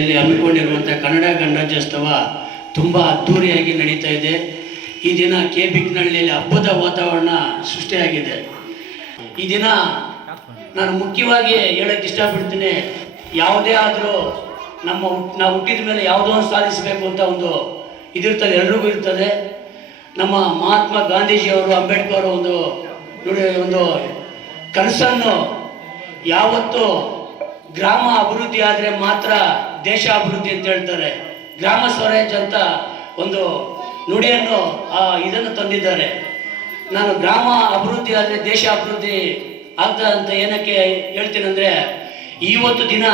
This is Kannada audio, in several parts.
ಇಲ್ಲಿ ಹಮ್ಮಿಕೊಂಡಿರುವಂಥ ಕನ್ನಡ ಗಣರಾಜ್ಯೋತ್ಸವ ತುಂಬ ಅದ್ಧೂರಿಯಾಗಿ ನಡೀತಾ ಇದೆ. ಈ ದಿನ KBನಹಳ್ಳಿಯಲ್ಲಿ ಹಬ್ಬದ ವಾತಾವರಣ ಸೃಷ್ಟಿಯಾಗಿದೆ. ಈ ದಿನ ನಾನು ಮುಖ್ಯವಾಗಿ ಹೇಳಕ್ಕೆ ಇಷ್ಟಪಡ್ತೀನಿ, ಯಾವುದೇ ಆದರೂ ನಾವು ಹುಟ್ಟಿದ ಮೇಲೆ ಯಾವುದೋ ಒಂದು ಸಾಧಿಸಬೇಕು ಅಂತ ಒಂದು ಇದಿರ್ತದೆ, ಎಲ್ರಿಗೂ ಇರ್ತದೆ. ನಮ್ಮ ಮಹಾತ್ಮ ಗಾಂಧೀಜಿಯವರು, ಅಂಬೇಡ್ಕರ್ ಒಂದು ಕನಸನ್ನು ಯಾವತ್ತು ಗ್ರಾಮ ಅಭಿವೃದ್ಧಿ ಆದರೆ ಮಾತ್ರ ದೇಶ ಅಭಿವೃದ್ಧಿ ಅಂತ ಹೇಳ್ತಾರೆ. ಗ್ರಾಮ ಸ್ವರಾಜ್ಯ ಅಂತ ಒಂದು ನುಡಿಯನ್ನು ಇದನ್ನು ತಂದಿದ್ದಾರೆ. ನಾನು ಗ್ರಾಮ ಅಭಿವೃದ್ಧಿ ಆದರೆ ದೇಶ ಅಭಿವೃದ್ಧಿ ಆಗ್ತದೆ ಅಂತ ಏನಕ್ಕೆ ಹೇಳ್ತೀನಿ ಅಂದರೆ, ಇವತ್ತು ದಿನ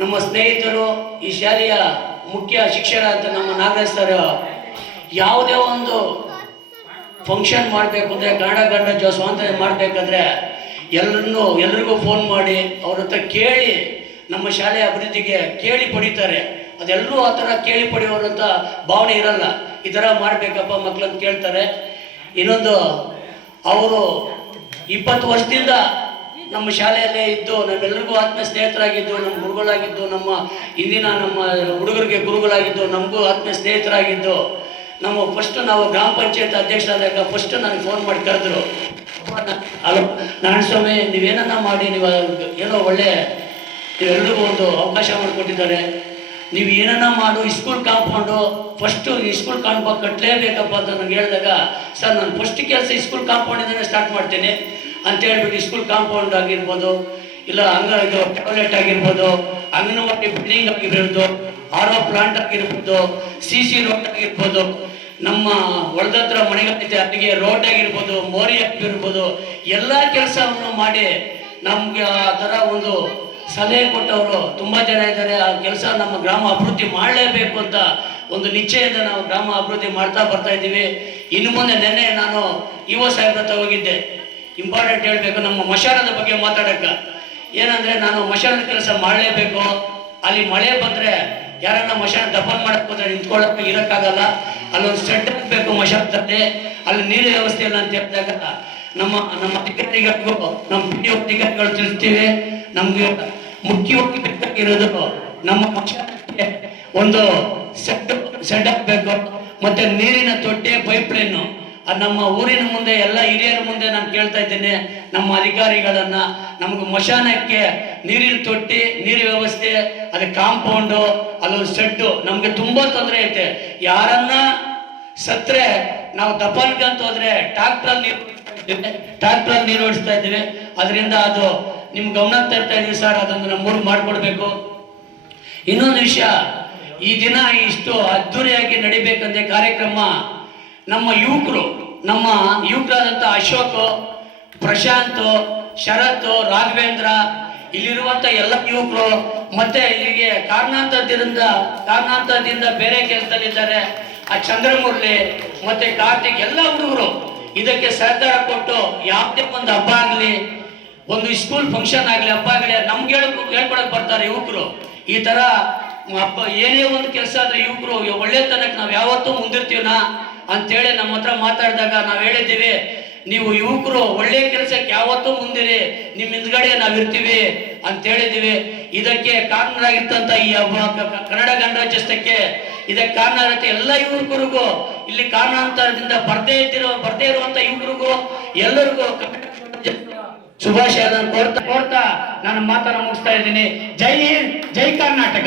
ನಮ್ಮ ಸ್ನೇಹಿತರು, ಈ ಶಾಲೆಯ ಮುಖ್ಯ ಶಿಕ್ಷಕರಾದ ನಮ್ಮ ನಾಗರಾಜ್ ಸರ್ ಯಾವುದೇ ಒಂದು ಫಂಕ್ಷನ್ ಮಾಡಬೇಕು ಅಂದರೆ, ಕನ್ನಡ ಗಣರಾಜ್ಯೋತ್ಸವ ಅಂತ ಮಾಡಬೇಕಾದ್ರೆ ಎಲ್ಲರಿಗೂ ಫೋನ್ ಮಾಡಿ ಅವ್ರ ಹತ್ರ ಕೇಳಿ ನಮ್ಮ ಶಾಲೆಯ ಅಭಿವೃದ್ಧಿಗೆ ಕೇಳಿ ಪಡಿತಾರೆ. ಅದೆಲ್ಲರೂ ಆ ಥರ ಕೇಳಿ ಪಡೆಯೋರಂಥ ಭಾವನೆ ಇರಲ್ಲ. ಈ ಥರ ಮಾಡಬೇಕಪ್ಪ ಮಕ್ಕಳನ್ನು ಕೇಳ್ತಾರೆ. ಇನ್ನೊಂದು, ಅವರು 20 ವರ್ಷದಿಂದ ನಮ್ಮ ಶಾಲೆಯಲ್ಲೇ ಇದ್ದು ನಮ್ಮೆಲ್ಲರಿಗೂ ಆತ್ಮೀಯ ಸ್ನೇಹಿತರಾಗಿದ್ದು, ನಮ್ಮ ಗುರುಗಳಾಗಿದ್ದು, ನಮ್ಮ ಹುಡುಗರಿಗೆ ಗುರುಗಳಾಗಿದ್ದು, ನಮಗೂ ಆತ್ಮೀಯ ಸ್ನೇಹಿತರಾಗಿದ್ದು, ನಾವು ಗ್ರಾಮ ಪಂಚಾಯತ್ ಅಧ್ಯಕ್ಷರಾದಾಗ ಫಸ್ಟ್ ನನಗೆ ಫೋನ್ ಮಾಡಿ ಕರೆದ್ರು. ನಾರಾಯಣ ಸ್ವಾಮಿ, ನೀವೇನನ್ನ ಮಾಡಿ, ನೀವು ಏನೋ ನೀವೆಲ್ಲರಿಗೂ ಒಂದು ಅವಕಾಶ ಮಾಡಿಕೊಟ್ಟಿದ್ದಾರೆ, ನೀವು ಏನನ್ನ ಮಾಡು, school compound first school compound ಕಟ್ಟಲೇಬೇಕಪ್ಪ ಅಂತ ನನಗೆ ಹೇಳಿದಾಗ, ಸರ್ ನಾನು ಫಸ್ಟ್ ಕೆಲಸ ಸ್ಕೂಲ್ ಕಾಂಪೌಂಡಿಂದನೇ ಸ್ಟಾರ್ಟ್ ಮಾಡ್ತೀನಿ ಅಂತ ಹೇಳ್ಬಿಟ್ಟು ಸ್ಕೂಲ್ ಕಾಂಪೌಂಡ್ ಆಗಿರ್ಬೋದು, ಇಲ್ಲ ಟಾಯ್ಲೆಟ್ ಆಗಿರ್ಬೋದು, ಅಂಗನವಾಡಿ ಬಿಲ್ಡಿಂಗ್ ಆಗಿರ್ಬೋದು, RO ಪ್ಲಾಂಟ್ ಆಗಿರ್ಬೋದು, CC ರೋಡ್ ಆಗಿರ್ಬೋದು, ನಮ್ಮ ಹೊಲದತ್ರ ಮನೆಗಳಿದೆ ಅಲ್ಲಿಗೆ ರೋಡ್ ಆಗಿರ್ಬೋದು, ಮೋರಿ ಆಗಿರ್ಬೋದು, ಎಲ್ಲ ಕೆಲಸವನ್ನು ಮಾಡಿ ನಮಗೆ ಆ ಥರ ಒಂದು ಸಲಹೆ ಕೊಟ್ಟವರು ತುಂಬ ಜನ ಇದ್ದಾರೆ. ಆ ಕೆಲಸ ನಮ್ಮ ಗ್ರಾಮ ಅಭಿವೃದ್ಧಿ ಮಾಡಲೇಬೇಕು ಅಂತ ಒಂದು ನಿಶ್ಚಯದಿಂದ ನಾವು ಗ್ರಾಮ ಅಭಿವೃದ್ಧಿ ಮಾಡ್ತಾ ಬರ್ತಾ ಇದ್ದೀವಿ. ಇನ್ನು ಮುಂದೆ ನೆನ್ನೆ ನಾನು EO ಸಾಹೇಬ್ರ ಹತ್ರ ಹೋಗಿದ್ದೆ. ಇಂಪಾರ್ಟೆಂಟ್ ಹೇಳಬೇಕು, ನಮ್ಮ ಮಶಾನದ ಬಗ್ಗೆ ಮಾತಾಡೋಕ್ಕೆ. ಏನಂದರೆ, ನಾನು ಮಶಾನದ ಕೆಲಸ ಮಾಡಲೇಬೇಕು. ಅಲ್ಲಿ ಮಳೆ ಬಂದರೆ ಯಾರನ್ನ ಮಶಾನ ದಫನ್ ಮಾಡಕ್ಕೆ ಹೋದ್ರೆ ನಿಂತ್ಕೊಳ್ಳೋಕೆ ಇರೋಕ್ಕಾಗಲ್ಲ. ಅಲ್ಲೊಂದು ಸೆಡ್ ಹಾಕಬೇಕು ಮಶಾನದಲ್ಲಿ, ಅಲ್ಲಿ ನೀರಿನ ವ್ಯವಸ್ಥೆ ಇಲ್ಲ ಅಂತ ಹೇಳಿದಾಗ ನಮ್ಮ ಅಧಿಕಾರಿಗಳಿಗೂ, ನಮ್ಮ PDO ಅಧಿಕಾರಿಗಳು ತಿಳಿಸ್ತೀವಿ. ನಮಗೆ ಮುಖ್ಯವಾಗಿ ಬೇಕಾಗಿರೋದು ನಮ್ಮ ಮಶಾನಕ್ಕೆ ಒಂದು ಸೆಡ್ ಹಾಕಬೇಕು, ಮತ್ತೆ ನೀರಿನ ತೊಟ್ಟಿ, ಪೈಪ್ ಲೈನು. ನಮ್ಮ ಊರಿನ ಮುಂದೆ ಎಲ್ಲ ಹಿರಿಯರ ಮುಂದೆ ನಾನು ಕೇಳ್ತಾ ಇದ್ದೇನೆ, ನಮ್ಮ ಅಧಿಕಾರಿಗಳನ್ನ, ನಮಗೆ ಮಶಾನಕ್ಕೆ ನೀರಿನ ತೊಟ್ಟಿ, ನೀರಿನ ವ್ಯವಸ್ಥೆ, ಅದು ಕಾಂಪೌಂಡು, ಅಲ್ಲೊಂದು ಸೆಡ್ಡು. ನಮಗೆ ತುಂಬಾ ತೊಂದರೆ ಐತೆ. ಯಾರನ್ನ ಸತ್ರೆ ನಾವು ದಫನ್ಗಂತ ಹೋದ್ರೆ ಟ್ರಾಕ್ಟ್ರಲ್ಲಿ ನೀರು ಓಡಿಸ್ತಾ ಇದ್ದೀವಿ. ಅದರಿಂದ ಅದು ನಿಮ್ ಗಮನಕ್ಕೆ ತರ್ತಾ ಇದೀವಿ ಸರ್, ಅದನ್ನು ನಮ್ಮೂರು ಮಾಡಿಕೊಡ್ಬೇಕು. ಇನ್ನೊಂದು ವಿಷಯ, ಈ ದಿನ ಇಷ್ಟು ಅದ್ದೂರಿಯಾಗಿ ನಡಿಬೇಕಂದ್ರೆ ಕಾರ್ಯಕ್ರಮ, ನಮ್ಮ ಯುವಕರಾದಂಥ ಅಶೋಕ್, ಪ್ರಶಾಂತ್, ಶರತ್, ರಾಘವೇಂದ್ರ, ಇಲ್ಲಿರುವಂಥ ಎಲ್ಲ ಯುವಕರು, ಮತ್ತೆ ಇಲ್ಲಿಗೆ ಕಾರಣಾಂತರದಿಂದ ಬೇರೆ ಕೆಲಸದಲ್ಲಿದ್ದಾರೆ ಆ ಚಂದ್ರಮುರಳಿ ಮತ್ತೆ ಕಾರ್ತಿಕ್, ಎಲ್ಲ ಹುಡುಗರು ಇದಕ್ಕೆ ಸಹಕಾರ ಕೊಟ್ಟು ಯಾವುದೇ ಒಂದು ಹಬ್ಬ ಆಗಲಿ, ಒಂದು ಸ್ಕೂಲ್ ಫಂಕ್ಷನ್ ಆಗಲಿ, ಹಬ್ಬ ಆಗಲಿ, ನಮ್ಗೆ ಹೇಳ್ಕೊಡಕ್ ಬರ್ತಾರೆ ಯುವಕರು. ಈ ತರ ಹಬ್ಬ ಏನೇ ಒಂದು ಕೆಲಸ ಆದ್ರೆ ಯುವಕರು ಒಳ್ಳೆತನಕ್ಕೆ ನಾವು ಯಾವತ್ತೂ ಮುಂದಿರ್ತೀವನಾ ಅಂತೇಳಿ ನಮ್ಮ ಹತ್ರ ಮಾತಾಡಿದಾಗ ನಾವು ಹೇಳಿದ್ದೀವಿ, ನೀವು ಯುವಕರು ಒಳ್ಳೆ ಕೆಲಸಕ್ಕೆ ಯಾವತ್ತೂ ಮುಂದಿರಿ, ನಿಮ್ಮ ಹಿಂದ್ಗಡೆ ನಾವಿರ್ತೀವಿ ಅಂತ ಹೇಳಿದ್ದೀವಿ. ಇದಕ್ಕೆ ಕಾರಣರಾಗಿರ್ತಂತ ಈ ಕನ್ನಡ ಗಣರಾಜ್ಯೋತ್ಸವಕ್ಕೆ ಇದಕ್ಕೆ ಕಾರಣರಾಗಿರುತ್ತೆ ಎಲ್ಲ ಯುವಕರಿಗೂ, ಇಲ್ಲಿ ಕಾರಣಾಂತರದಿಂದ ಬರ್ದೇ ಇರುವಂತ ಯುವಕರಿಗೂ ಎಲ್ಲರಿಗೂ ಶುಭಾಶಯ ಕೋರ್ತಾ ನನ್ನ ಮಾತನ್ನು ಮುಗಿಸ್ತಾ ಇದ್ದೀನಿ. ಜೈ ಹಿಂದ್, ಜೈ ಕರ್ನಾಟಕ.